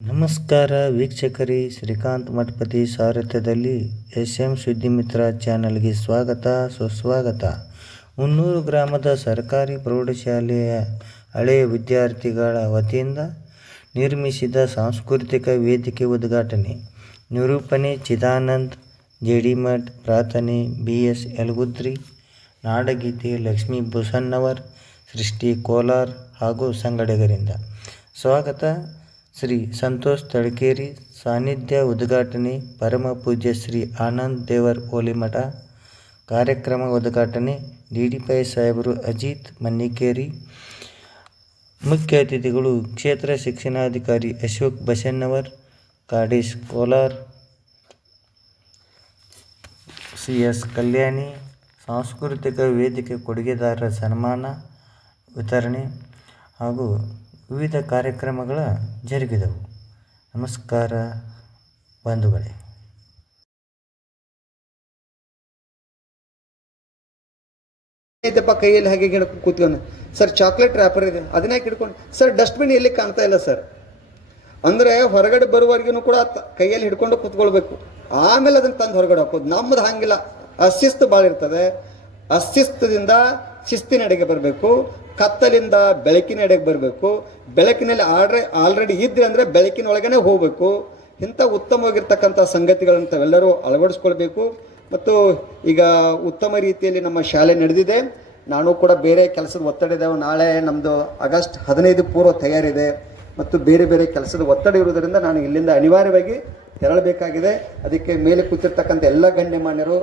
ನಮಸ್ಕಾರ ವೀಕ್ಷಕರಿ, ಶ್ರೀಕಾಂತ್ ಮಠಪತಿ ಸಾರಥ್ಯದಲ್ಲಿ ಎಸ್ ಎಂ ಸುದ್ದಿಮಿತ್ರ ಚಾನಲ್ಗೆ ಸ್ವಾಗತ, ಸುಸ್ವಾಗತ. ಮುನ್ನೂರು ಗ್ರಾಮದ ಸರ್ಕಾರಿ ಪ್ರೌಢಶಾಲೆಯ ಹಳೆಯ ವಿದ್ಯಾರ್ಥಿಗಳ ವತಿಯಿಂದ ನಿರ್ಮಿಸಿದ ಸಾಂಸ್ಕೃತಿಕ ವೇದಿಕೆ ಉದ್ಘಾಟನೆ. ನಿರೂಪಣೆ ಚಿದಾನಂದ್, ಜೇಡಿಮಠ್ ಪ್ರಾರ್ಥನೆ ಬಿ ಎಸ್ ಯಲಗುದ್ರಿ, ನಾಡಗೀತೆ ಲಕ್ಷ್ಮೀ ಭೂಸಣ್ಣವರ್ ಸೃಷ್ಟಿ ಕೋಲಾರ್ ಹಾಗೂ ಸಂಗಡಿಗರಿಂದ. ಸ್ವಾಗತ. ಶ್ರೀ ಸಂತೋಷ್ ತಳಕೇರಿ ಸಾನ್ನಿಧ್ಯ ಉದ್ಘಾಟನೆ, ಪರಮ ಪೂಜ್ಯ ಶ್ರೀ ಆನಂದ್ ದೇವರ್ ಓಲಿಮಠ ಕಾರ್ಯಕ್ರಮ ಉದ್ಘಾಟನೆ ಡಿ ಡಿ ಪೈ ಸಾಹೇಬರು ಅಜಿತ್ ಮನ್ನಿಕೇರಿ, ಮುಖ್ಯ ಅತಿಥಿಗಳು ಕ್ಷೇತ್ರ ಶಿಕ್ಷಣಾಧಿಕಾರಿ ಅಶೋಕ್ ಬಸಣ್ಣವರ್, ಕಾಡೇಶ್ ಕೋಲಾರ್ ಸಿ ಎಸ್ ಕಲ್ಯಾಣಿ, ಸಾಂಸ್ಕೃತಿಕ ವೇದಿಕೆ ಕೊಡುಗೆದಾರರ ಸನ್ಮಾನ, ವಿತರಣೆ ಹಾಗೂ ವಿವಿಧ ಕಾರ್ಯಕ್ರಮಗಳ ಜರುಗಿದವು. ನಮಸ್ಕಾರ ಬಂಧುಗಳೇ. ಕೈಯಲ್ಲಿ ಹಾಗೆ ಹಿಡ್ಕೊಂಡು ಕೂತ್ಕೊಂಡು, ಸರ್ ಚಾಕ್ಲೇಟ್ ರ್ಯಾಪರ್ ಇದೆ, ಅದನ್ನೇ ಹಿಡ್ಕೊಂಡು, ಸರ್ ಡಸ್ಟ್ಬಿನ್ ಎಲ್ಲಿ ಕಾಣ್ತಾ ಇಲ್ಲ, ಸರ್? ಅಂದರೆ ಹೊರಗಡೆ ಬರುವವರೆಗೂ ಕೂಡ ಕೈಯಲ್ಲಿ ಹಿಡ್ಕೊಂಡು ಕೂತ್ಕೊಳ್ಬೇಕು. ಆಮೇಲೆ ಅದನ್ನು ತಂದು ಹೊರಗಡೆ ಹಾಕೋದು. ನಮ್ಮದು ಹಾಗಿಲ್ಲ. ಅಶಿಸ್ತು ಭಾಳ ಇರ್ತದೆ ಅಶಿಸ್ತದಿಂದ ಶಿಸ್ತಿನಡೆಗೆ ಬರಬೇಕು. ಕತ್ತಲಿಂದ ಬೆಳಕಿನೆಡೆಗೆ ಬರಬೇಕು. ಬೆಳಕಿನಲ್ಲಿ ಆಲ್ರೆ ಆಲ್ರೆಡಿ ಇದ್ರೆ ಅಂದರೆ ಬೆಳಕಿನೊಳಗನೆ ಹೋಗಬೇಕು. ಇಂಥ ಉತ್ತಮವಾಗಿರ್ತಕ್ಕಂಥ ಸಂಗತಿಗಳನ್ನು ತಾವೆಲ್ಲರೂ ಅಳವಡಿಸ್ಕೊಳ್ಬೇಕು. ಮತ್ತು ಈಗ ಉತ್ತಮ ರೀತಿಯಲ್ಲಿ ನಮ್ಮ ಶಾಲೆ ನಡೆದಿದೆ. ನಾನು ಕೂಡ ಬೇರೆ ಕೆಲಸದ ಒತ್ತಡ ಇದ್ದಾವೆ ನಾಳೆ ನಮ್ಮದು ಆಗಸ್ಟ್ ಹದಿನೈದು ಪೂರ್ವ ತಯಾರಿದೆ. ಮತ್ತು ಬೇರೆ ಬೇರೆ ಕೆಲಸದ ಒತ್ತಡ ಇರುವುದರಿಂದ ನಾನು ಇಲ್ಲಿಂದ ಅನಿವಾರ್ಯವಾಗಿ ತೆರಳಬೇಕಾಗಿದೆ. ಅದಕ್ಕೆ ಮೇಲೆ ಕೂತಿರ್ತಕ್ಕಂಥ ಎಲ್ಲ ಗಣ್ಯಮಾನ್ಯರು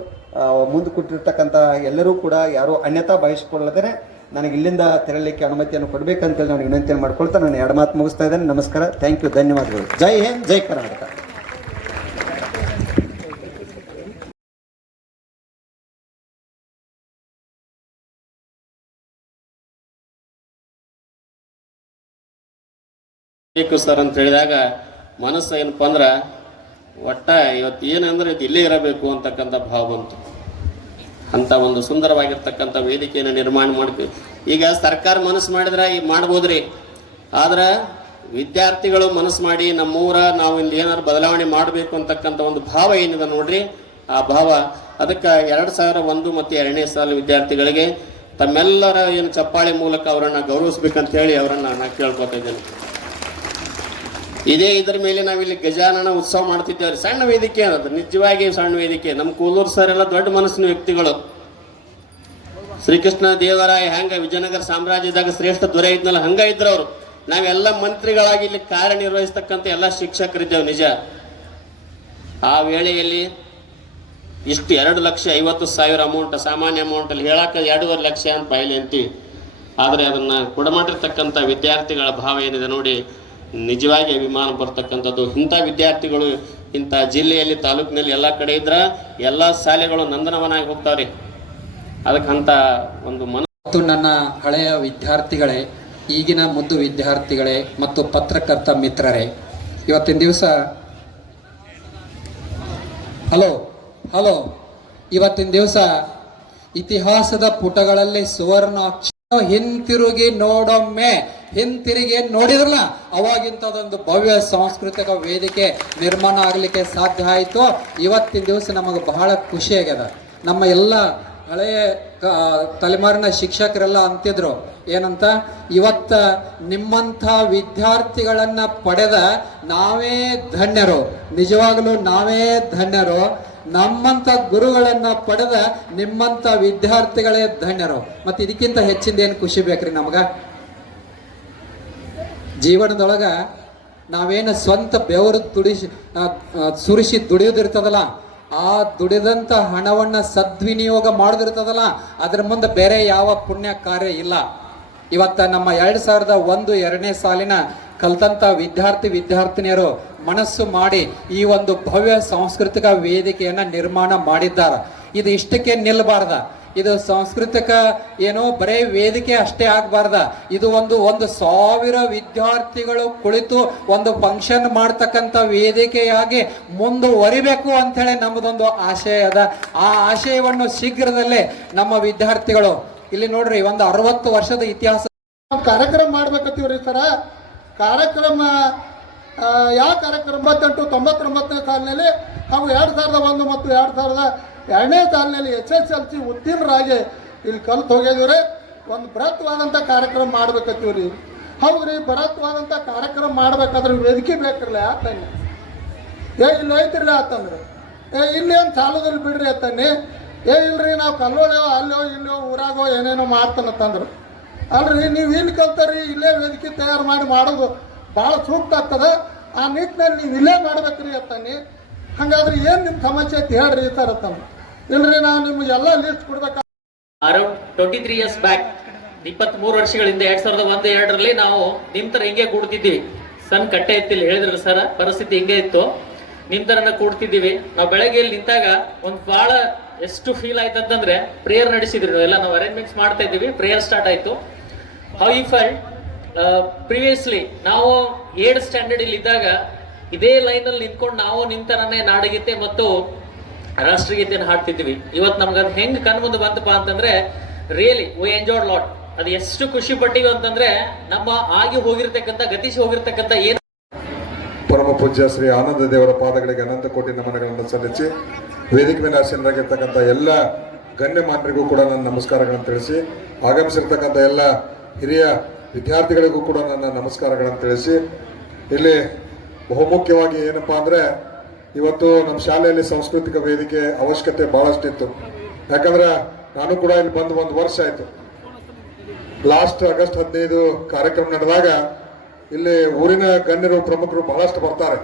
ಮುಂದೆ ಕೂತಿರ್ತಕ್ಕಂಥ ಎಲ್ಲರೂ ಕೂಡ ಯಾರೂ ಅನ್ಯತಾ ಬಯಸಿಕೊಳ್ಳದೇ ನನಗೆ ಇಲ್ಲಿಂದ ತೆರಳಲಿಕ್ಕೆ ಅನುಮತಿಯನ್ನು ಕೊಡಬೇಕಂತೇಳಿ ನಾನು ವಿನಂತಿಯನ್ನು ಮಾಡ್ಕೊಳ್ತಾ ನಾನು ಎರಡು ಮಾತು ಮುಗಿಸ್ತಾ ಇದ್ದೇನೆ. ನಮಸ್ಕಾರ. ಥ್ಯಾಂಕ್ ಯು ಧನ್ಯವಾದಗಳು. ಜೈ ಹಿಂದ್, ಜೈ ಕರ್ನಾಟಕ. ಸರ್ ಅಂತ ಹೇಳಿದಾಗ ಮನಸ್ಸು ಏನಪ್ಪ ಅಂದ್ರೆ ಒಟ್ಟ ಇವತ್ತು ಏನಂದ್ರೆ ಇದು ಇಲ್ಲೇ ಇರಬೇಕು ಅಂತಕ್ಕಂಥ ಭಾವ ಬಂತು. ಅಂತ ಒಂದು ಸುಂದರವಾಗಿರ್ತಕ್ಕಂಥ ವೇದಿಕೆಯನ್ನು ನಿರ್ಮಾಣ ಮಾಡ್ತೀವಿ ಈಗ ಸರ್ಕಾರ ಮನಸ್ಸು ಮಾಡಿದ್ರೆ ಮಾಡ್ಬೋದ್ರಿ. ಆದ್ರೆ ವಿದ್ಯಾರ್ಥಿಗಳು ಮನಸ್ಸು ಮಾಡಿ ನಮ್ಮೂರ ನಾವು ಇಲ್ಲಿ ಏನಾದ್ರು ಬದಲಾವಣೆ ಮಾಡಬೇಕು ಅಂತಕ್ಕಂಥ ಒಂದು ಭಾವ ಏನಿದೆ ನೋಡ್ರಿ. ಆ ಭಾವ ಅದಕ್ಕೆ ಎರಡು ಸಾವಿರ ಒಂದು ಮತ್ತು ಎರಡನೇ ಸಾಲ ವಿದ್ಯಾರ್ಥಿಗಳಿಗೆ ತಮ್ಮೆಲ್ಲರ ಏನು ಚಪ್ಪಾಳೆ ಮೂಲಕ ಅವರನ್ನ ಗೌರವಿಸ್ಬೇಕಂತ ಹೇಳಿ ಅವರನ್ನು ನಾನು ಕೇಳ್ಕೊತಾ ಇದ್ದೇನೆ. ಇದೇ ಇದ್ರ ಮೇಲೆ ನಾವಿಲ್ಲಿ ಗಜಾನನ ಉತ್ಸವ ಮಾಡ್ತಿದ್ದೇವೆ ಸಣ್ಣ ವೇದಿಕೆ ಅನ್ನೋದು ನಿಜವಾಗಿ ಸಣ್ಣ ವೇದಿಕೆ. ನಮ್ಮ ಕೂಲೂರು ಸರ್ ಎಲ್ಲ ದೊಡ್ಡ ಮನಸ್ಸಿನ ವ್ಯಕ್ತಿಗಳು. ಶ್ರೀಕೃಷ್ಣ ದೇವರಾಯ ಹೆಂಗ ವಿಜಯನಗರ ಸಾಮ್ರಾಜ್ಯದಾಗ ಶ್ರೇಷ್ಠ ದೊರೆ ಇದ್ನಲ್ಲ, ಹಂಗ ಇದ್ರ ಅವರು. ನಾವೆಲ್ಲ ಮಂತ್ರಿಗಳಾಗಿ ಇಲ್ಲಿ ಕಾರ್ಯನಿರ್ವಹಿಸ್ತಕ್ಕಂಥ ಎಲ್ಲ ಶಿಕ್ಷಕರಿದ್ದೇವೆ ನಿಜ. ಆ ವೇಳೆಯಲ್ಲಿ ಇಷ್ಟು ಎರಡು ಲಕ್ಷ ಐವತ್ತು ಸಾವಿರ ಅಮೌಂಟ್ ಸಾಮಾನ್ಯ ಅಮೌಂಟ್ ಅಲ್ಲಿ ಹೇಳಕ್ಕೆ ಎರಡೂವರೆ ಲಕ್ಷ ಅಂತ ಬಾಯಿಲೆ ಅಂತೀವಿ ಆದರೆ ಅದನ್ನ ಕೊಡಮಾಡಿರ್ತಕ್ಕಂಥ ವಿದ್ಯಾರ್ಥಿಗಳ ಭಾವ ಏನಿದೆ ನೋಡಿ, ನಿಜವಾಗಿ ಅಭಿಮಾನ ಬರ್ತಕ್ಕಂಥದ್ದು. ಇಂಥ ವಿದ್ಯಾರ್ಥಿಗಳು ಇಂಥ ಜಿಲ್ಲೆಯಲ್ಲಿ, ತಾಲೂಕಿನಲ್ಲಿ ಎಲ್ಲ ಕಡೆ ಇದ್ರೆ ಎಲ್ಲ ಶಾಲೆಗಳು ನಂದನವನಾಗಿ ಹೋಗ್ತಾವ್ರಿ. ಅದಕ್ಕೆ ಅಂತ ಒಂದು ಮನ ಮತ್ತು ನನ್ನ ಹಳೆಯ ವಿದ್ಯಾರ್ಥಿಗಳೇ, ಈಗಿನ ಮುದ್ದು ವಿದ್ಯಾರ್ಥಿಗಳೇ ಮತ್ತು ಪತ್ರಕರ್ತ ಮಿತ್ರರೇ, ಇವತ್ತಿನ ದಿವಸ ಹಲೋ ಹಲೋ, ಇವತ್ತಿನ ದಿವಸ ಇತಿಹಾಸದ ಪುಟಗಳಲ್ಲಿ ಸುವರ್ಣ ಹಿಂತಿರುಗಿ ನೋಡೊಮ್ಮೆ, ಹಿಂತಿರುಗಿ ನೋಡಿದ್ರಲ್ಲ ಅವಾಗಿಂತದೊಂದು ಭವ್ಯ ಸಾಂಸ್ಕೃತಿಕ ವೇದಿಕೆ ನಿರ್ಮಾಣ ಆಗಲಿಕ್ಕೆ ಸಾಧ್ಯ ಆಯಿತು. ಇವತ್ತಿನ ದಿವಸ ನಮಗೆ ಬಹಳ ಖುಷಿ ಆಗ್ಯದ. ನಮ್ಮ ಎಲ್ಲ ಹಳೆಯ ತಲೆಮಾರಿನ ಶಿಕ್ಷಕರೆಲ್ಲ ಅಂತಿದ್ರು. ಏನಂತ? ಇವತ್ತ ನಿಮ್ಮಂಥ ವಿದ್ಯಾರ್ಥಿಗಳನ್ನ ಪಡೆದ ನಾವೇ ಧನ್ಯರು. ನಿಜವಾಗಲೂ ನಾವೇ ಧನ್ಯರು. ನಮ್ಮಂಥ ಗುರುಗಳನ್ನ ಪಡೆದ ನಿಮ್ಮಂಥ ವಿದ್ಯಾರ್ಥಿಗಳೇ ಧನ್ಯರು. ಮತ್ತೆ ಇದಕ್ಕಿಂತ ಹೆಚ್ಚಿಂದ ಏನು ಖುಷಿ ಬೇಕ್ರಿ ನಮಗ? ಜೀವನದೊಳಗ ನಾವೇನು ಸ್ವಂತ ಬೆವರು ತುಡಿಸಿ ಸುರಿಸಿ ದುಡಿಯೋದಿರ್ತದಲ್ಲ ಆ ದುಡಿದಂತ ಹಣವನ್ನ ಸದ್ವಿನಿಯೋಗ ಮಾಡೋದಿರ್ತದಲ್ಲ, ಅದ್ರ ಮುಂದೆ ಬೇರೆ ಯಾವ ಪುಣ್ಯ ಕಾರ್ಯ ಇಲ್ಲ. ಇವತ್ತ ನಮ್ಮ ಎರಡ್ ಸಾವಿರದ ಒಂದು ಎರಡನೇ ಸಾಲಿನ ಕಲ್ತಂತ ವಿದ್ಯಾರ್ಥಿ ವಿದ್ಯಾರ್ಥಿನಿಯರು ಮನಸ್ಸು ಮಾಡಿ ಈ ಒಂದು ಭವ್ಯ ಸಾಂಸ್ಕೃತಿಕ ವೇದಿಕೆಯನ್ನ ನಿರ್ಮಾಣ ಮಾಡಿದ್ದಾರೆ. ಇದು ಇಷ್ಟಕ್ಕೆ ನಿಲ್ಲಬಾರ್ದ ಇದು ಸಾಂಸ್ಕೃತಿಕ ಏನೋ ಬರೀ ವೇದಿಕೆ ಅಷ್ಟೇ ಆಗಬಾರ್ದ. ಇದು ಒಂದು ಒಂದು ಸಾವಿರ ವಿದ್ಯಾರ್ಥಿಗಳು ಕುಳಿತು ಒಂದು ಫಂಕ್ಷನ್ ಮಾಡ್ತಕ್ಕಂಥ ವೇದಿಕೆಯಾಗಿ ಮುಂದುವರಿಬೇಕು ಅಂಥೇಳಿ ನಮ್ಮದೊಂದು ಆಶಯ ಅದ. ಆ ಆಶಯವನ್ನು ಶೀಘ್ರದಲ್ಲೇ ನಮ್ಮ ವಿದ್ಯಾರ್ಥಿಗಳು, ಇಲ್ಲಿ ನೋಡ್ರಿ ಒಂದು ಅರವತ್ತು ವರ್ಷದ ಇತಿಹಾಸ. ಕಾರ್ಯಕ್ರಮ ಮಾಡ್ಬೇಕತ್ತೀವ್ರಿ ಸರ. ಕಾರ್ಯಕ್ರಮ ಯಾವ ಕಾರ್ಯಕ್ರಮ? ಒಂಬತ್ತೆಂಟು ತೊಂಬತ್ತೊಂಬತ್ತನೇ ಸಾಲಿನಲ್ಲಿ ಹಾಗೂ ಎರಡು ಸಾವಿರದ ಒಂದು ಮತ್ತು ಎರಡು ಸಾವಿರದ ಎರಡನೇ ಸಾಲಿನಲ್ಲಿ ಎಚ್ ಎಸ್ ಎಲ್ ಸಿ ಉತ್ತೀರ್ಣರಾಗಿ ಇಲ್ಲಿ ಕಲ್ತು ಹೋಗಿದ್ದೀವ್ರಿ ಒಂದು ಬೃಹತ್ವಾದಂಥ ಕಾರ್ಯಕ್ರಮ ಮಾಡ್ಬೇಕತ್ತೀವಿ ರೀ ಹೌದ್ರಿ ಬೃಹತ್ವಾದಂಥ ಕಾರ್ಯಕ್ರಮ ಮಾಡ್ಬೇಕಾದ್ರೆ ವೇದಿಕೆ ಬೇಕಿರಲ್ಲ ಯಾಕಂದ್ರೆ ಏ, ಇಲ್ಲಿ ಐತಿರಲ್ಲ ಆತಂದ್ರೆ. ಏ ಇಲ್ಲೇನು ಸಾಲದಲ್ಲಿ ಬಿಡ್ರಿ ಅತ್ತನ್ನಿ ಏ, ಇಲ್ರಿ, ನಾವು ಕಲ್ಲೋಳೋ ಅಲ್ಲೋ, ಇಲ್ಲೋ, ಊರಾಗೋ, ಏನೇನೋ ಮಾಡ್ತಾನಂತಂದ್ರು ಅಲ್ರಿ, ನೀವು ಇಲ್ಲಿ ಕಲ್ತಾರಿ, ಇಲ್ಲೇ ವೇದಿಕೆ ತಯಾರು ಮಾಡಿ ಮಾಡೋದು ಭಾಳ ಸೂಕ್ತ ಆಗ್ತದೆ. ಆ ನಿಟ್ಟಿನಲ್ಲಿ ನೀವು ಇಲ್ಲೇ ಮಾಡ್ಬೇಕ್ರಿ ಅತ್ತನ್ನಿ ಹಂಗಾದ್ರೆ ಏನು ನಿಮ್ಮ ಸಮಸ್ಯೆ ಐತಿ ಹೇಳ್ರಿ ಥರ ಅಂತಂದ್ರೆ ಇಲ್ರಿ ನಾವು ನಿಮ್ಗೆಲ್ಲ ಲಿಸ್ಟ್ ಕೊಡ್ಬೇಕು? Around twenty three years back ಇಪ್ಪತ್ಮೂರು ವರ್ಷಗಳಿಂದ ಎರಡ್ ಸಾವಿರದ ಒಂದು, ಎರಡರಲ್ಲಿ ನಾವು ನಿಮ್ ತರ ಹಿಂಗೆ ಕೂಡ್ತಿದ್ವಿ. ಸಣ್ಣ ಕಟ್ಟೆ ಇತ್ತಿಲ್ಲ ಹೇಳಿದ್ರು ಸರ್, ಪರಿಸ್ಥಿತಿ ಹಿಂಗೆ ಇತ್ತು. ನಿಮ್ ತರನ ಕೂಡ್ತಿದ್ದೀವಿ. ನಾವು ಬೆಳಗ್ಗೆ ಇಲ್ಲಿ ನಿಂತಾಗ ಒಂದು ಬಹಳ ಎಷ್ಟು ಫೀಲ್ ಆಯ್ತು ಅಂತಂದ್ರೆ ಪ್ರೇಯರ್ ನಡೆಸಿದ್ರು ಎಲ್ಲ ನಾವು ಅರೇಂಜ್ಮೆಂಟ್ಸ್ ಮಾಡ್ತಾ ಇದ್ದೀವಿ ಪ್ರೇಯರ್ ಸ್ಟಾರ್ಟ್ ಆಯ್ತು. ಹೌ ಯು ಫೈಲ್ ಪ್ರಿವಿಯಸ್ಲಿ ನಾವು ಏಡ್ ಸ್ಟ್ಯಾಂಡರ್ಡ್ ಇಲ್ಲಿ ಇದ್ದಾಗ ಇದೇ ಲೈನ್ ಅಲ್ಲಿ ನಿಂತ್ಕೊಂಡು ನಾವು ನಿಂತರನ್ನೇ ನಾಡಗೀತೆ ಮತ್ತು ರಾಷ್ಟ್ರಗೀತೆಯನ್ನು ಹಾಡ್ತಿದ್ವಿ. ಇವತ್ತು ನಮ್ಗೆ ಅದು ಹೆಂಗ್ ಕಣ್ಮುಂದೆ ಬಂತಪ್ಪ ಅಂತಂದ್ರೆ ರಿಯಲಿ ವಿ ಎಂಜಾಯ್ಡ್ ಲಾಟ್ ಅದು ಎಷ್ಟು ಖುಷಿ ಪಟ್ಟಿವಿ ಅಂತಂದ್ರೆ, ನಮ್ಮ ಆಗಿ ಹೋಗಿರ್ತಕ್ಕಂಥ, ಗತಿಸಿ ಹೋಗಿರ್ತಕ್ಕಂಥ ಏನು ಪರಮ ಪೂಜ್ಯ ಶ್ರೀ ಆನಂದ ದೇವರ ಪಾದಗಳಿಗೆ ಅನಂತ ಕೋಟಿ ನಮನಗಳನ್ನು ಸಲ್ಲಿಸಿ, ವೇದಿಕೆ ಮೇಲೆ ಆಸೀನರಾಗಿರ್ತಕ್ಕಂಥ ಎಲ್ಲ ಗಣ್ಯಮಾನ್ಯರಿಗೂ ಕೂಡ ನನ್ನ ನಮಸ್ಕಾರಗಳನ್ನು ತಿಳಿಸಿ, ಆಗಮಿಸಿರ್ತಕ್ಕಂಥ ಎಲ್ಲ ಹಿರಿಯ ವಿದ್ಯಾರ್ಥಿಗಳಿಗೂ ಕೂಡ ನನ್ನ ನಮಸ್ಕಾರಗಳನ್ನು ತಿಳಿಸಿ, ಇಲ್ಲಿ ಬಹುಮುಖ್ಯವಾಗಿ ಏನಪ್ಪಾ ಅಂದ್ರೆ ಇವತ್ತು ನಮ್ಮ ಶಾಲೆಯಲ್ಲಿ ಸಾಂಸ್ಕೃತಿಕ ವೇದಿಕೆ ಅವಶ್ಯಕತೆ ಬಹಳಷ್ಟಿತ್ತು ಯಾಕಂದ್ರೆ ನಾನು ಕೂಡ ಇಲ್ಲಿ ಬಂದು ಒಂದು ವರ್ಷ ಆಯ್ತು. ಲಾಸ್ಟ್ ಆಗಸ್ಟ್ ಹದಿನೈದು ಕಾರ್ಯಕ್ರಮ ನಡೆದಾಗ ಇಲ್ಲಿ ಊರಿನ ಗಣ್ಯರು ಪ್ರಮುಖರು ಬಹಳಷ್ಟು ಬರ್ತಾರೆ.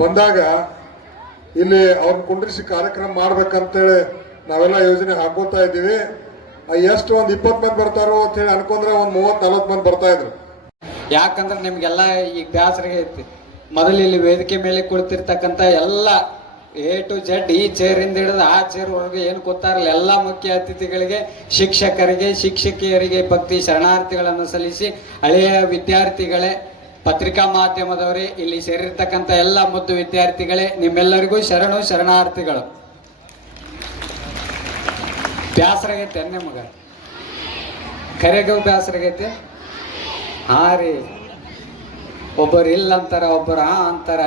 ಬಂದಾಗ ಇಲ್ಲಿ ಅವ್ರನ್ನ ಕುಂಡ್ರಿಸಿ ಕಾರ್ಯಕ್ರಮ ಮಾಡ್ಬೇಕಂತೇಳಿ ನಾವೆಲ್ಲ ಯೋಜನೆ ಹಾಕೋತಾ ಇದ್ದೀವಿ. ಎಷ್ಟು ಒಂದು ಇಪ್ಪತ್ತು ಮಂದಿ ಬರ್ತಾರೋ ಅಂತ ಹೇಳಿ ಅನ್ಕೊಂಡ್ರೆ ಒಂದು ಮೂವತ್ತು ನಲ್ವತ್ತು ಮಂದಿ ಬರ್ತಾ ಇದ್ರು. ಯಾಕಂದ್ರೆ ನಿಮ್ಗೆಲ್ಲ ಈಗ ಬ್ಯಾಸರಿಗೆ ಐತಿ. ಮೊದಲು ಇಲ್ಲಿ ವೇದಿಕೆ ಮೇಲೆ ಕುಳಿತಿರ್ತಕ್ಕಂಥ ಎಲ್ಲ ಎ ಟು ಜೆಡ್ ಈ ಚೇರಿಂದ ಹಿಡಿದು ಆ ಚೇರ್ವರೆಗೆ ಏನು ಕೂತಾರಲ್ಲ, ಎಲ್ಲ ಮುಖ್ಯ ಅತಿಥಿಗಳಿಗೆ, ಶಿಕ್ಷಕರಿಗೆ, ಶಿಕ್ಷಕಿಯರಿಗೆ ಭಕ್ತಿ ಶರಣಾರ್ಥಿಗಳನ್ನು ಸಲ್ಲಿಸಿ, ಹಳೆಯ ವಿದ್ಯಾರ್ಥಿಗಳೇ, ಪತ್ರಿಕಾ ಮಾಧ್ಯಮದವರೇ, ಇಲ್ಲಿ ಸೇರಿರ್ತಕ್ಕಂಥ ಎಲ್ಲ ಮುದ್ದು ವಿದ್ಯಾರ್ಥಿಗಳೇ, ನಿಮ್ಮೆಲ್ಲರಿಗೂ ಶರಣು ಶರಣಾರ್ಥಿಗಳು. ಬ್ಯಾಸರಾಗೈತೆ ಮಗ? ಕರೆಗೂ ಬ್ಯಾಸರಾಗೈತೆ? ಹಾ ರೀ ಒಬ್ಬರು ಇಲ್ಲ ಅಂತಾರ ಒಬ್ಬರು ಹಾ ಅಂತಾರ.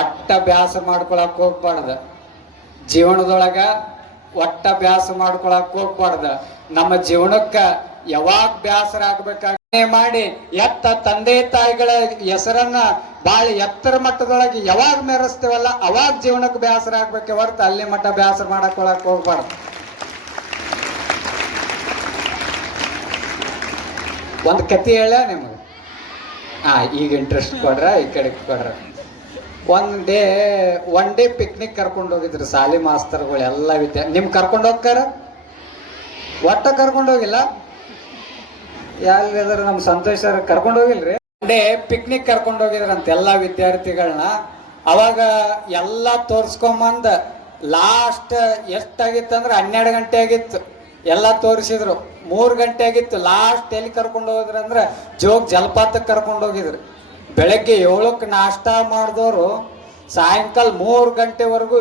ಒಟ್ಟ ಬ್ಯಾಸ ಮಾಡ್ಕೊಳಕ್ ಹೋಗ್ಬಾರ್ದು. ಜೀವನದೊಳಗ ಒಟ್ಟ ಬ್ಯಾಸ ಮಾಡ್ಕೊಳಕ್ ಹೋಗ್ಬಾರ್ದು. ನಮ್ಮ ಜೀವನಕ್ಕ ಯಾವಾಗ ಬ್ಯಾಸರ ಮಾಡಿ, ಎತ್ತ ತಂದೆ ತಾಯಿಗಳ ಹೆಸರನ್ನ ಬಾಳ ಎತ್ತರ ಮಟ್ಟದೊಳಗೆ ಯಾವಾಗ ಮೆರೆಸ್ತೇವಲ್ಲ ಅವಾಗ ಜೀವನಕ್ಕೆ ಬ್ಯಾಸರ ಆಗ್ಬೇಕೆ ಹೊರತು ಅಲ್ಲಿ ಮಟ್ಟ ಬ್ಯಾಸರ ಮಾಡಕೊಳಕ್ ಹೋಗ್ಬಾರ್ದು. ಒಂದು ಕತೆ ಹೇಳ ನಿಮಗೆ? ಹಾ ಈಗ ಇಂಟ್ರೆಸ್ಟ್ ಕೊಡ್ರ, ಈ ಕಡೆ ಕೊಡ್ರ. One day one day picnic ಕರ್ಕೊಂಡು ಹೋಗಿದ್ರು ಸಾಲಿ ಮಾಸ್ತರ್ಗಳು ಎಲ್ಲ ವಿದ್ಯಾ, ನಿಮ್ ಕರ್ಕೊಂಡು ಹೋಗ್ತಾರ? ಒಟ್ಟ ಕರ್ಕೊಂಡು ಹೋಗಿಲ್ಲ? ಯಾರಿಗಾದ್ರೆ ನಮ್ಮ ಸಂತೋಷ್ ಸರ್ ಕರ್ಕೊಂಡು ಹೋಗಿಲ್ರಿ? ಒನ್ ಡೇ ಪಿಕ್ನಿಕ್ ಕರ್ಕೊಂಡು ಹೋಗಿದ್ರಂತ ಎಲ್ಲ ವಿದ್ಯಾರ್ಥಿಗಳನ್ನ ಅವಾಗ ಎಲ್ಲ ತೋರಿಸ್ಕೊಂಬಂದ ಲಾಸ್ಟ್ ಎಷ್ಟಾಗಿತ್ತು ಅಂದ್ರೆ ಹನ್ನೆರಡು ಗಂಟೆ ಆಗಿತ್ತು. ಎಲ್ಲ ತೋರಿಸಿದ್ರು. ಮೂರು ಗಂಟೆ ಆಗಿತ್ತು. ಲಾಸ್ಟ್ ಎಲ್ಲಿ ಕರ್ಕೊಂಡು ಹೋಗಿದ್ರು ಅಂದ್ರೆ ಜೋಗ್ ಜಲಪಾತಕ್ಕೆ ಕರ್ಕೊಂಡು ಹೋಗಿದ್ರು. ಬೆಳಗ್ಗೆ ಏಳಕ್ಕೆ ನಾಷ್ಟ ಮಾಡಿದವರು ಸಾಯಂಕಾಲ ಮೂರು ಗಂಟೆವರೆಗೂ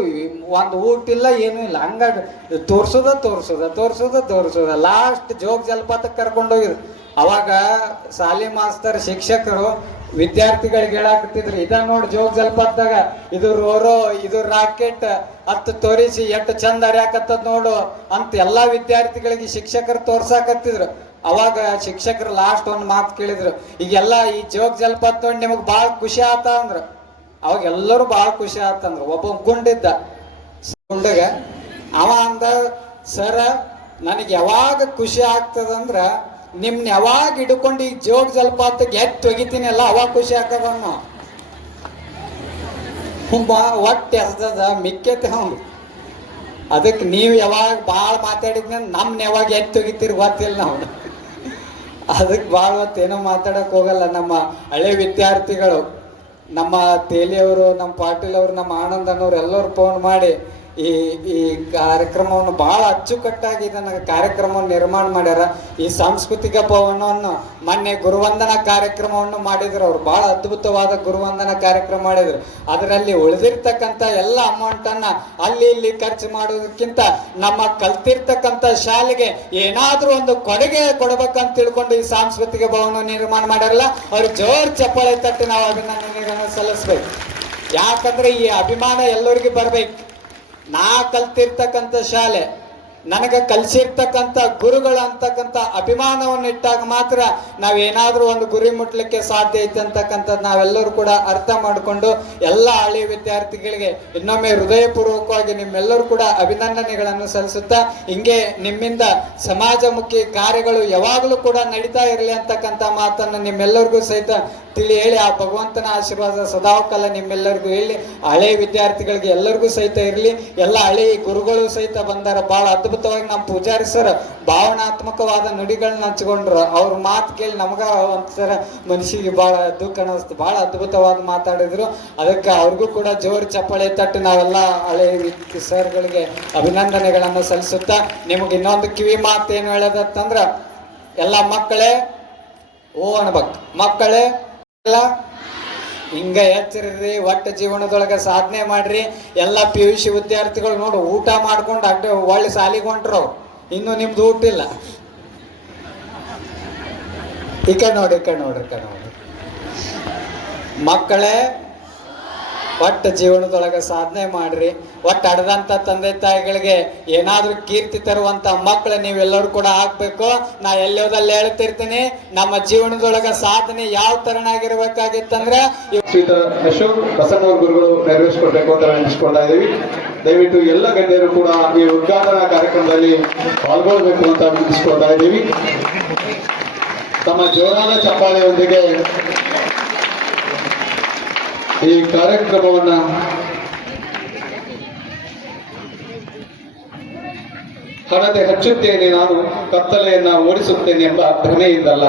ಒಂದು ಊಟ ಇಲ್ಲ, ಏನೂ ಇಲ್ಲ. ಹಂಗ ತೋರ್ಸೋದ ತೋರ್ಸೋದ ತೋರ್ಸೋದ ತೋರ್ಸೋದ. ಲಾಸ್ಟ್ ಜೋಗ ಜಲಪಾತಕ್ಕೆ ಕರ್ಕೊಂಡೋಗಿದ್ರು ಅವಾಗ ಸಾಲಿ ಮಾಸ್ತರ್, ಶಿಕ್ಷಕರು, ವಿದ್ಯಾರ್ಥಿಗಳಿಗೆ ಹೇಳಾಕತ್ತಿದ್ರು, ಇದ ನೋಡಿ ಜೋಗ ಜಲಪಾತದಾಗ, ಇದು ರೋರೋ, ಇದು ರಾಕೆಟ್ ಹತ್ತು ತೋರಿಸಿ ಎಷ್ಟು ಚಂದ ಹರಿಯಾಕತ್ತದ ನೋಡು ಅಂತ ಎಲ್ಲಾ ವಿದ್ಯಾರ್ಥಿಗಳಿಗೆ ಶಿಕ್ಷಕರು ತೋರ್ಸಾಕತ್ತಿದ್ರು. ಅವಾಗ ಶಿಕ್ಷಕರು ಲಾಸ್ಟ್ ಒಂದು ಮಾತು ಕೇಳಿದ್ರು. ಈಗೆಲ್ಲ ಈ ಜೋಗ ಜಲಪಾತ ನೋಡಿ ನಿಮಗೆ ಭಾಳ ಖುಷಿ ಆತ ಅಂದ್ರು. ಅವಾಗ ಎಲ್ಲರೂ ಭಾಳ ಖುಷಿ ಆತಂದ್ರು ಒಬ್ಬ ಗುಂಡಿದ್ದ. ಗುಂಡಗ, ಅವ ಅಂದ, ಸರ, ನನಗೆ ಯಾವಾಗ ಖುಷಿ ಆಗ್ತದಂದ್ರ, ನಿಮ್ನ ಯಾವಾಗ ಹಿಡ್ಕೊಂಡು ಈ ಜೋಗ ಜಲಪಾತಕ್ಕೆ ಎತ್ತು ಒಗಿತೀನಲ್ಲ ಅವಾಗ ಖುಷಿ ಆಗ್ತದ ಅನ್ನೋ ಒಟ್ಟು ಎಸ್ದದ, ಮಿಕ್ಕೈತೆ ಅವನು. ಅದಕ್ಕೆ ನೀವು ಯಾವಾಗ ಭಾಳ ಮಾತಾಡಿದ್ನ, ನಮ್ನ ಯಾವಾಗ ಎತ್ತು ಒಗಿತೀರಿ ಗೊತ್ತಿಲ್ಲ ನಾವು ಅದಕ್ಕೆ ಭಾಳ ಹೊತ್ತು ಏನೋ ಮಾತಾಡಕ್ ಹೋಗಲ್ಲ ನಮ್ಮ ಹಳೆ ವಿದ್ಯಾರ್ಥಿಗಳು. ನಮ್ಮ ತೇಲಿಯವರು ನಮ್ಮ ಪಾಟೀಲ್ ಅವರು ನಮ್ಮ ಆನಂದ್ ಅನ್ನೋರು ಎಲ್ಲರೂ ಫೋನ್ ಮಾಡಿ ಈ ಈ ಕಾರ್ಯಕ್ರಮವನ್ನು ಬಹಳ ಅಚ್ಚುಕಟ್ಟಾಗಿ ಇದನ್ನ ಕಾರ್ಯಕ್ರಮವನ್ನು ನಿರ್ಮಾಣ ಮಾಡ್ಯಾರ. ಈ ಸಾಂಸ್ಕೃತಿಕ ಭವನವನ್ನು ಮೊನ್ನೆ ಗುರುವಂದನ ಕಾರ್ಯಕ್ರಮವನ್ನು ಮಾಡಿದ್ರು. ಅವ್ರು ಬಹಳ ಅದ್ಭುತವಾದ ಗುರುವಂದನ ಕಾರ್ಯಕ್ರಮ ಮಾಡಿದ್ರು. ಅದರಲ್ಲಿ ಉಳಿದಿರ್ತಕ್ಕಂಥ ಎಲ್ಲ ಅಮೌಂಟ್ ಅನ್ನ ಅಲ್ಲಿ ಇಲ್ಲಿ ಖರ್ಚು ಮಾಡೋದಕ್ಕಿಂತ ನಮ್ಮ ಕಲ್ತಿರ್ತಕ್ಕಂಥ ಶಾಲೆಗೆ ಏನಾದ್ರೂ ಒಂದು ಕೊಡುಗೆ ಕೊಡ್ಬೇಕಂತ ತಿಳ್ಕೊಂಡು ಈ ಸಾಂಸ್ಕೃತಿಕ ಭವನ ನಿರ್ಮಾಣ ಮಾಡ್ಯಾರಲ್ಲ, ಅವ್ರು ಜೋರ್ ಚಪ್ಪಾಳೆ ತಟ್ಟಿ ನಾವು ಅಭಿನಂದನೆಗಳನ್ನು ಸಲ್ಲಿಸ್ಬೇಕು. ಯಾಕಂದ್ರೆ ಈ ಅಭಿಮಾನ ಎಲ್ಲರಿಗೂ ಬರ್ಬೇಕು. ನಾ ಕಲ್ತಿರ್ತಕ್ಕಂಥ ಶಾಲೆ, ನನಗೆ ಕಲಿಸಿರ್ತಕ್ಕಂಥ ಗುರುಗಳು ಅಂತಕ್ಕಂಥ ಅಭಿಮಾನವನ್ನು ಇಟ್ಟಾಗ ಮಾತ್ರ ನಾವೇನಾದರೂ ಒಂದು ಗುರಿ ಮುಟ್ಲಿಕ್ಕೆ ಸಾಧ್ಯ ಐತೆ ಅಂತಕ್ಕಂಥದ್ದು ನಾವೆಲ್ಲರೂ ಕೂಡ ಅರ್ಥ ಮಾಡಿಕೊಂಡು ಎಲ್ಲ ಹಳ್ಳಿ ವಿದ್ಯಾರ್ಥಿಗಳಿಗೆ, ಇನ್ನೊಮ್ಮೆ ಹೃದಯಪೂರ್ವಕವಾಗಿ ನಿಮ್ಮೆಲ್ಲರೂ ಕೂಡ ಅಭಿನಂದನೆಗಳನ್ನು ಸಲ್ಲಿಸುತ್ತಾ, ಹಿಂಗೆ ನಿಮ್ಮಿಂದ ಸಮಾಜಮುಖಿ ಕಾರ್ಯಗಳು ಯಾವಾಗಲೂ ಕೂಡ ನಡೀತಾ ಇರಲಿ ಅಂತಕ್ಕಂಥ ಮಾತನ್ನು ನಿಮ್ಮೆಲ್ಲರಿಗೂ ಸಹಿತ ತಿಳಿ ಹೇಳಿ, ಆ ಭಗವಂತನ ಆಶೀರ್ವಾದ ಸದಾಕಾಲ ನಿಮ್ಮೆಲ್ಲರಿಗೂ ಹೇಳಿ ಹಳೆ ವಿದ್ಯಾರ್ಥಿಗಳಿಗೆ ಎಲ್ಲರಿಗೂ ಸಹಿತ ಇರಲಿ. ಎಲ್ಲ ಹಳೆ ಗುರುಗಳು ಸಹಿತ ಬಂದಾರ. ಬಹಳ ಅದ್ಭುತವಾಗಿ ನಮ್ಮ ಪೂಜಾರಿ ಸರ್ ಭಾವನಾತ್ಮಕವಾದ ನುಡಿಗಳನ್ನ ಹಂಚ್ಕೊಂಡ್ರು. ಅವ್ರ ಮಾತು ಕೇಳಿ ನಮಗ ಒಂಥರ ಮನುಷ್ಯಗೆ ಬಹಳ ದುಃಖ ಅನಿಸ್ತು ಬಹಳ ಅದ್ಭುತವಾಗಿ ಮಾತಾಡಿದ್ರು. ಅದಕ್ಕೆ ಅವ್ರಿಗೂ ಕೂಡ ಜೋರು ಚಪ್ಪಳೆ ತಟ್ಟು ನಾವೆಲ್ಲ ಹಳೆ ಸರ್ಗಳಿಗೆ ಅಭಿನಂದನೆಗಳನ್ನು ಸಲ್ಲಿಸುತ್ತಾ, ನಿಮಗೆ ಇನ್ನೊಂದು ಕಿವಿ ಮಾತು ಏನು ಹೇಳೋದಂತಂದ್ರ ಎಲ್ಲ ಮಕ್ಕಳೇ, ಓ ಅನ್ಬೇಕು, ಮಕ್ಕಳೇ ಎಲ್ಲ ಹಿಂಗ ಎಚ್ಚರಿ ಒಟ್ಟ ಜೀವನದೊಳಗೆ ಸಾಧನೆ ಮಾಡ್ರಿ. ಎಲ್ಲ ಪಿ ಯು ಸಿ ವಿದ್ಯಾರ್ಥಿಗಳು ನೋಡು, ಊಟ ಮಾಡ್ಕೊಂಡು ಅಡ್ಡ ಒಳ್ಳೆ ಸಾಲಿಗೆ ಹೊಂಟ್ರು. ಇನ್ನು ನಿಮ್ದು ಊಟ ಇಲ್ಲ. ಈ ಕಡೆ ನೋಡಿ, ಈ ಕಡೆ ನೋಡ್ರಿ ಮಕ್ಕಳೇ ಒಟ್ಟ ಜೀವನದೊಳಗೆ ಸಾಧನೆ ಮಾಡ್ರಿ. ಒಟ್ಟು ಅಡದಂತ ತಂದೆ ತಾಯಿಗಳಿಗೆ ಏನಾದರೂ ಕೀರ್ತಿ ತರುವಂತ ಮಕ್ಕಳು ನೀವೆಲ್ಲರೂ ಕೂಡ ಆಗಬೇಕು. ನಾ ಎಲ್ಲೋದಲ್ಲಿ ಹೇಳ್ತಿರ್ತೀನಿ, ನಮ್ಮ ಜೀವನದೊಳಗೆ ಸಾಧನೆ ಯಾವ ತರನಾಗಿರ್ಬೇಕಾಗಿತ್ತಂದ್ರೆ ಅಶೋಕ್ ಬಸನ್ನವ್ರ ಗುರುಗಳು ನೆರವೇರಿಸಿಕೊಡ್ಬೇಕು ಅಂತ ನೆನೆಸ್ಕೊಳ್ತಾ ಇದ್ದೀವಿ. ದಯವಿಟ್ಟು ಎಲ್ಲ ಗಣ್ಯರು ಕೂಡ ಈ ಉದ್ಘಾಟನಾ ಕಾರ್ಯಕ್ರಮದಲ್ಲಿ ಪಾಲ್ಗೊಳ್ಬೇಕು ಅಂತ ವಿನಂತಿಸ್ಕೊಳ್ತಾ ಇದ್ದೀವಿ. ತಮ್ಮ ಜೋರಾದ ಚಪ್ಪಾಳೆಯೊಂದಿಗೆ ಈ ಕಾರ್ಯಕ್ರಮವನ್ನ ಹಣತೆ ಹಚ್ಚುತ್ತೇನೆ ನಾನು, ಕತ್ತಲೆಯನ್ನ ಓಡಿಸುತ್ತೇನೆ ಎಂಬ ಭ್ರಮೆಯಿಂದಲ್ಲ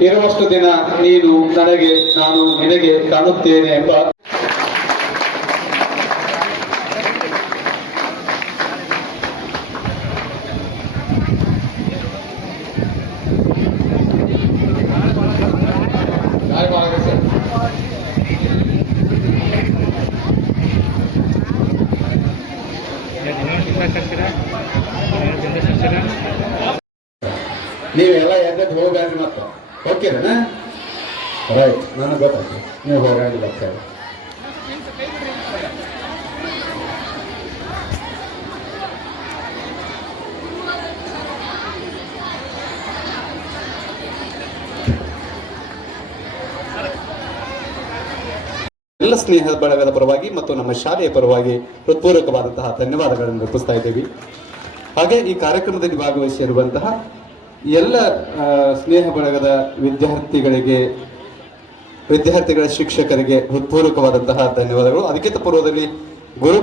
ಇರುವಷ್ಟು ದಿನ ನೀನು ನನಗೆ, ನಾನು ನಿನಗೆ ಕಾಣುತ್ತೇನೆ ಎಂಬ ನೀವೆಲ್ಲ ಎದ್ದೆದ್ದು ಹೋಗ್ಬೇಡ್ರಿ ಮತ್ತೆ. ಓಕೆನಾ ರೈಟ್ ನನಗೆ ಗೊತ್ತಾಯ್ತು. ನೀವು ಹೋಗಂಗಿಲ್ಲ ಅಂತ ಎಲ್ಲ ಸ್ನೇಹ ಬಳಗದ ಪರವಾಗಿ ಮತ್ತು ನಮ್ಮ ಶಾಲೆಯ ಪರವಾಗಿ ಹೃತ್ಪೂರ್ವಕವಾದಂತಹ ಧನ್ಯವಾದಗಳನ್ನು ಅರ್ಪಿಸ್ತಾ ಇದ್ದೀವಿ. ಹಾಗೆ ಈ ಕಾರ್ಯಕ್ರಮದಲ್ಲಿ ಭಾಗವಹಿಸಿರುವಂತಹ ಎಲ್ಲ ಸ್ನೇಹ ಬಳಗದ ವಿದ್ಯಾರ್ಥಿಗಳಿಗೆ, ವಿದ್ಯಾರ್ಥಿಗಳ ಶಿಕ್ಷಕರಿಗೆ ಹೃತ್ಪೂರ್ವಕವಾದಂತಹ ಧನ್ಯವಾದಗಳು. ಅದಕ್ಕಿಂತ ಪೂರ್ವದಲ್ಲಿ ಗುರು